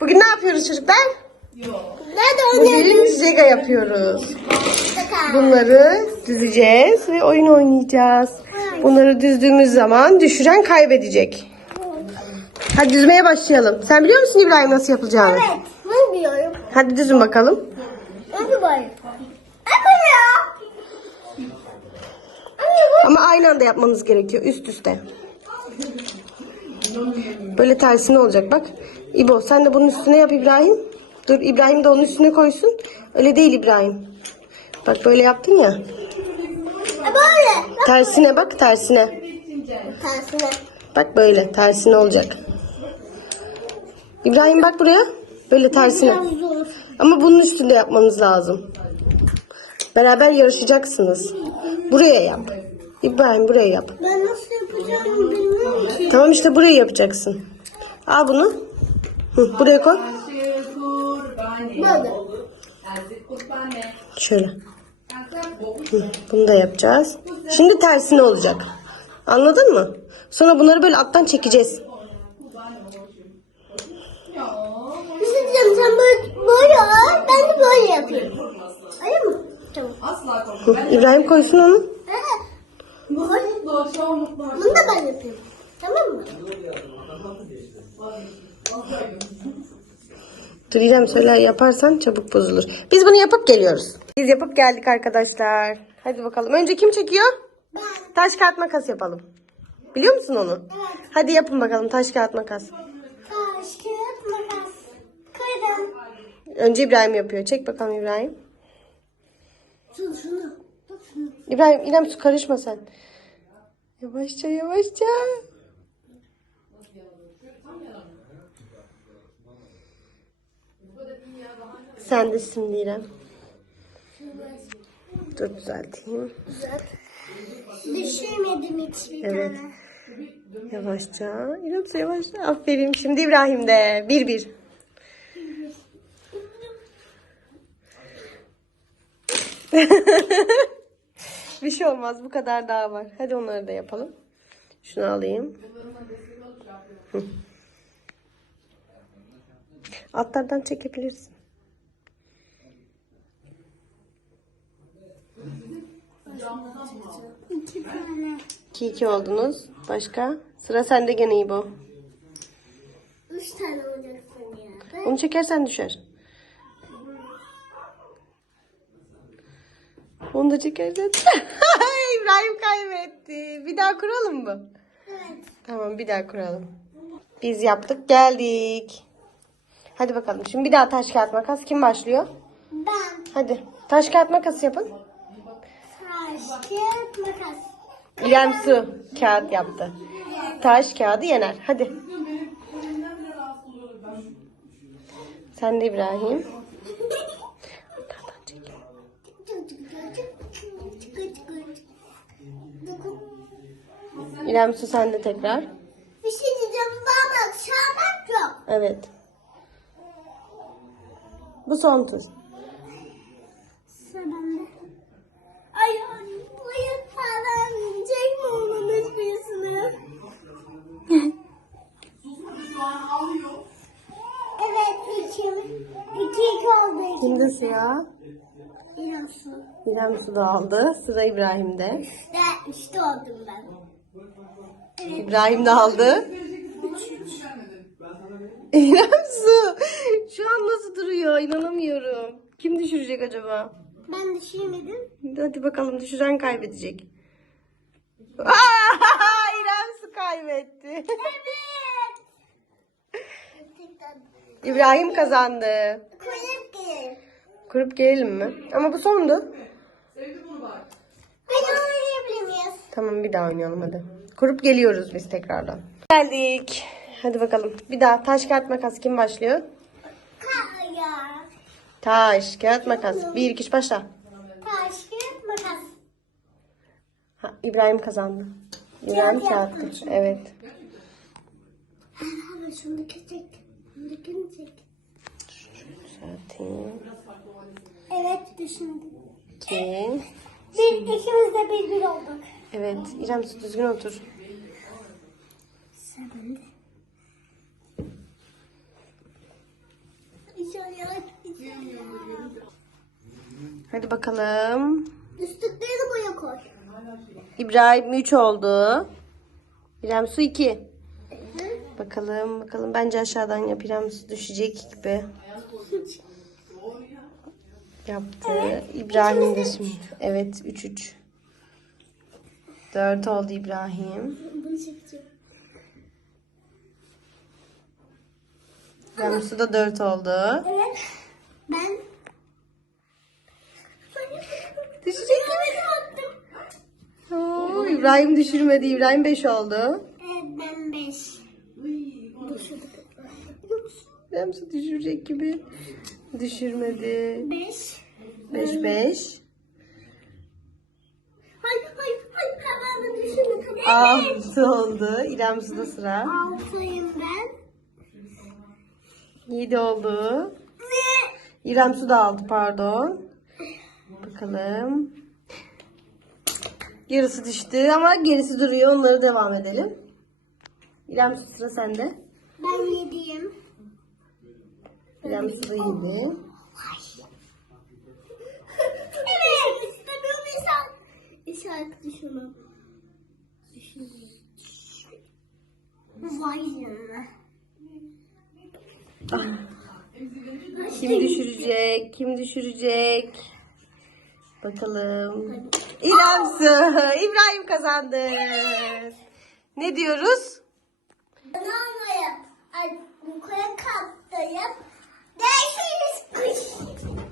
Bugün ne yapıyoruz çocuklar? Nerede Bugün Jenga yapıyoruz. Bunları düzeceğiz ve oyun oynayacağız. Bunları düzdüğümüz zaman düşüren kaybedecek. Hadi düzmeye başlayalım. Sen biliyor musun İbrahim nasıl yapılacağını? Evet. Bunu biliyorum. Hadi düzün bakalım. Nasıl böyle? Ama aynı anda yapmanız gerekiyor üst üste. Böyle tersine olacak bak. İbo sen de bunun üstüne yap İbrahim. Dur İbrahim de onun üstüne koysun. Öyle değil İbrahim. Bak böyle yaptın ya. Böyle. Tersine bak tersine. Tersine. Bak böyle tersine olacak. İbrahim bak buraya. Böyle tersine. Ama bunun üstünde yapmanız lazım. Beraber yarışacaksınız. Buraya yap. İbrahim buraya yap. Ben nasıl yapacağımı bilmiyorum ki. Tamam işte burayı yapacaksın. Al bunu. Hı, buraya koy. Böyle. Şöyle. Hı, bunu da yapacağız. Şimdi tersine olacak. Anladın mı? Sonra bunları böyle alttan çekeceğiz. Bir şey diyeceğim sen böyle, böyle al, ben de böyle yapayım. Öyle mi? Tamam. Hı, İbrahim koysun onu. Evet. Bunu da ben yapayım. Tamam mı? Dur İrem söyler yaparsan çabuk bozulur. Biz bunu yapıp geliyoruz. Biz yapıp geldik arkadaşlar. Hadi bakalım. Önce kim çekiyor? Ben. Taş kağıt makas yapalım. Biliyor musun onu? Evet. Hadi yapın bakalım taş kağıt makas. Taş, kağıt, makas. Koydum. Önce İbrahim yapıyor. Çek bakalım İbrahim. Şunu şunu. Tut şunu. İbrahim İrem su karışma sen. Yavaşça yavaşça. Sen de şimdi İrem. Dur düzelteyim. Güzel. Düşürmedim hiç bir Evet. tane. Yavaşça. İrem yavaşça. Aferin. Şimdi İbrahim de. Bir bir. Bir şey olmaz. Bu kadar daha var. Hadi onları da yapalım. Şunu alayım. Altlardan çekebilirsin. İki tane. 2-2 oldunuz. Başka? Sıra sende gene iyi bu. Üç tane olacaksın ya. Onu çekersen düşer. Onu da çekersen. İbrahim kaybetti. Bir daha kuralım mı? Evet. Tamam bir daha kuralım. Biz yaptık geldik. Hadi bakalım. Şimdi bir daha taş kağıt makas. Kim başlıyor? Ben. Hadi. Taş kağıt makas yapın. Taş, kağıt, makas. İrem su kağıt yaptı. Taş kağıdı yener. Hadi. Sen de İbrahim. İrem su sen de tekrar. Bir şey diyeceğim baba çağırmak yok. Evet. Bu son tur. Sıra bende. Ay ay bıyık falan yiyecek mi onun hiçbirisini? evet iki. İki iki oldu iki. Şimdi sıra. Biraz su. İrem su da aldı. Sıra İbrahim'de. Ve işte oldum ben. İbrahim de aldı. İrem su. Şu an nasıl duruyor? İnanamıyorum. Kim düşürecek acaba? Ben düşürmedim. Hadi bakalım düşüren kaybedecek. Aa, İrem su kaybetti. Evet. İbrahim kazandı. koyup gelin. Kurup gelelim mi? Ama bu sondu. Hadi oynayabilir miyiz? Tamam bir daha oynayalım hadi. Kurup geliyoruz biz tekrardan. Geldik. Hadi bakalım. Bir daha taş kağıt makas kim başlıyor? Taş kağıt makas. Bir üç başla. Taş, kağıt, makas. Ha, İbrahim kazandı. İbrahim Kağıt. Evet. Ama şundaki çek. Şundakini çek. Evet düşündüm. İki. Bir, ikimiz de bir bir olduk. Evet. İrem düzgün otur. Sıra bende. Hadi bakalım. Üstlüklerini boya koy. İbrahim 3 oldu. İrem Su 2. Bakalım bakalım. Bence aşağıdan yap. İrem Su düşecek gibi. Yaptı. İbrahim de şimdi. Evet 3 3. 4 oldu İbrahim. Bunu çekeceğim. İrem Su da 4 oldu. Evet. Ben Düşecek gibi. Oo, İbrahim düşürmedi. İbrahim 5 oldu. Evet ben beş. Su düşürecek gibi. Düşürmedi. Beş. 5 5. Hayır hayır hayır hemen 6 oldu. İrem Su'da sıra. Altıyım ben. 7 oldu. İrem Su da aldı pardon. Bakalım. Yarısı düştü ama gerisi duruyor. Onları devam edelim. İrem Su sıra sende. Ben yediyim. İrem Su da yedi. evet. İstemiyorum insan. İşaret. Düşünmem. Kim düşürecek? Kim düşürecek? Bakalım. İrem. İbrahim kazandı. Ne diyoruz? Bananayı ay, yukarı dersiniz kuş.